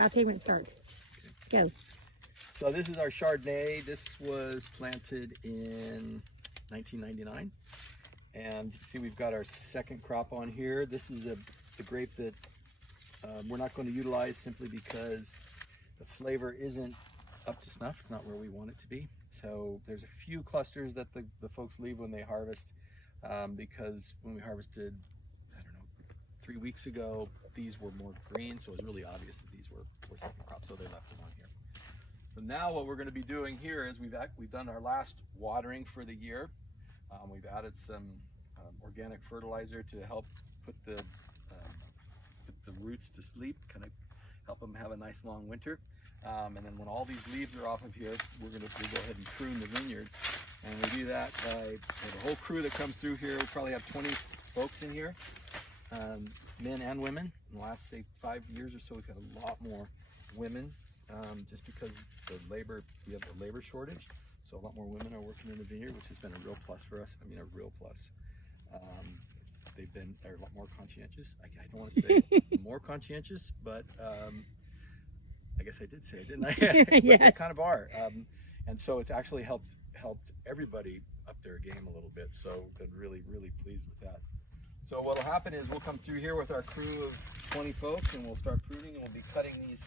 I'll tell you when it starts. Go. So this is our Chardonnay. This was planted in 1999. And you can see we've got our second crop on here. This is the grape that we're not going to utilize simply because the flavor isn't up to snuff. It's not where we want it to be. So there's a few clusters that the folks leave when they harvest because when we harvested, I don't know, 3 weeks ago, these were more green. So it was really obvious that these were second crop. So they left them on here. So now what we're going to be doing here is we've done our last watering for the year. We've added some organic fertilizer to help put the roots to sleep, kind of help them have a nice long winter. And then when all these leaves are off of here, we'll go ahead and prune the vineyard. And we do that by the whole crew that comes through here. We probably have 20 folks in here, men and women. In the last, say, 5 years or so, we've had a lot more women just because we have a labor shortage. So a lot more women are working in the vineyard, which has been a real plus for us. I mean, a real plus. They're a lot more conscientious. I don't want to say more conscientious, but I guess I did say it, didn't I? But Yes. they kind of are. And so it's actually helped everybody up their game a little bit. So been really, really pleased with that. So what'll happen is we'll come through here with our crew of 20 folks and we'll start pruning and we'll be cutting these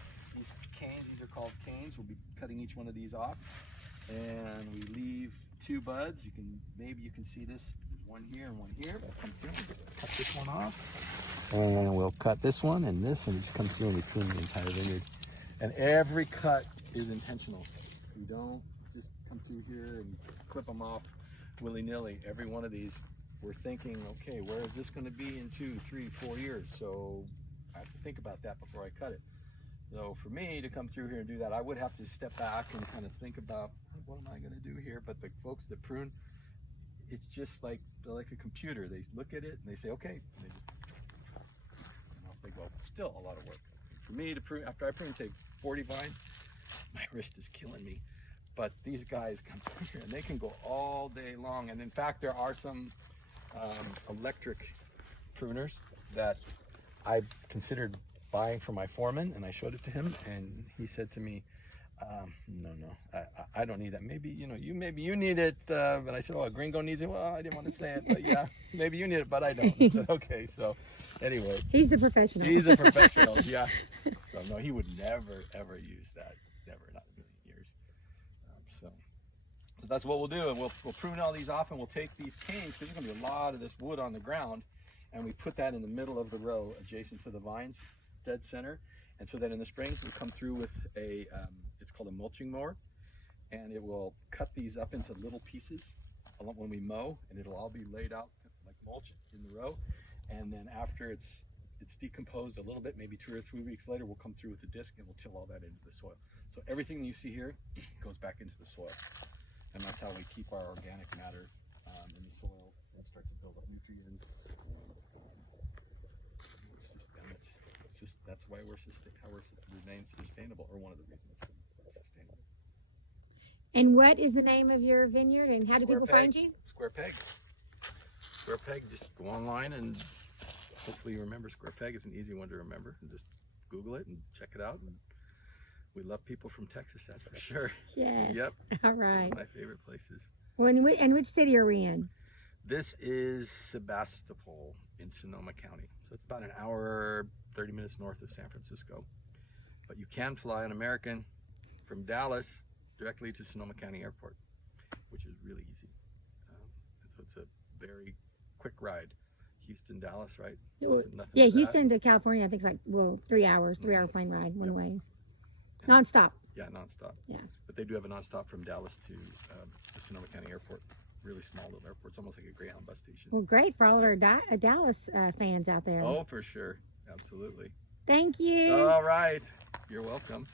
canes. These are called canes. We'll be cutting each one of these off. And we leave 2 buds. Maybe you can see this. There's one here and one here. We'll come through and just cut this one off. And we'll cut this one and this, and just come through and we prune the entire vineyard. And every cut is intentional. We don't just come through here and clip them off willy-nilly. Every one of these, we're thinking, okay, where is this going to be in 2, 3, 4 years? So I have to think about that before I cut it. So for me to come through here and do that, I would have to step back and kind of think about, what am I going to do here? But the folks that prune, it's just like they're like a computer. They look at it and they say, okay, and off they go. Still a lot of work. For me to prune, after I prune, say 40 vines, my wrist is killing me. But these guys come through here and they can go all day long. And in fact, there are some electric pruners that I've considered buying for my foreman, and I showed it to him, and he said to me, no, I don't need that. Maybe you need it. But I said, a gringo needs it. Well, I didn't want to say it, but yeah, maybe you need it, but I don't. I said, okay. So anyway, He's the professional. He's a professional. Yeah. So no, he would never ever use that. Never, not in a million years. So that's what we'll do, and we'll prune all these off, and we'll take these canes, because there's going to be a lot of this wood on the ground, and we put that in the middle of the row, adjacent to the vines, dead center. And so then in the spring we'll come through with it's called a mulching mower, and it will cut these up into little pieces when we mow, and it'll all be laid out like mulch in the row. And then after it's decomposed a little bit, maybe 2 or 3 weeks later, we'll come through with a disc and we'll till all that into the soil. So everything that you see here goes back into the soil, and that's how we keep our organic matter in the soil and start to build up nutrients. That's why we're remain sustainable, or one of the reasons we're sustainable. And what is the name of your vineyard, and how do people find you? Square Peg. Square Peg. Just go online and hopefully you remember. Square Peg is an easy one to remember, and just Google it and check it out. And we love people from Texas, that's for sure. Yes. Yep. All right. One of my favorite places. Well, and which city are we in? This is Sebastopol in Sonoma County. So it's about an hour, 30 minutes north of San Francisco. But you can fly an American from Dallas directly to Sonoma County Airport, which is really easy. And so it's a very quick ride. Houston, Dallas, right? Yeah, Houston to California, I think it's like, 3 hours, 3-hour plane ride, one way. Yeah. Non-stop. Yeah, non-stop. Yeah. But they do have a non-stop from Dallas to the Sonoma County Airport. Really small little airport. It's almost like a Greyhound bus station. Well, great for all our Dallas fans out there. Oh, for sure. Absolutely. Thank you. All right. You're welcome.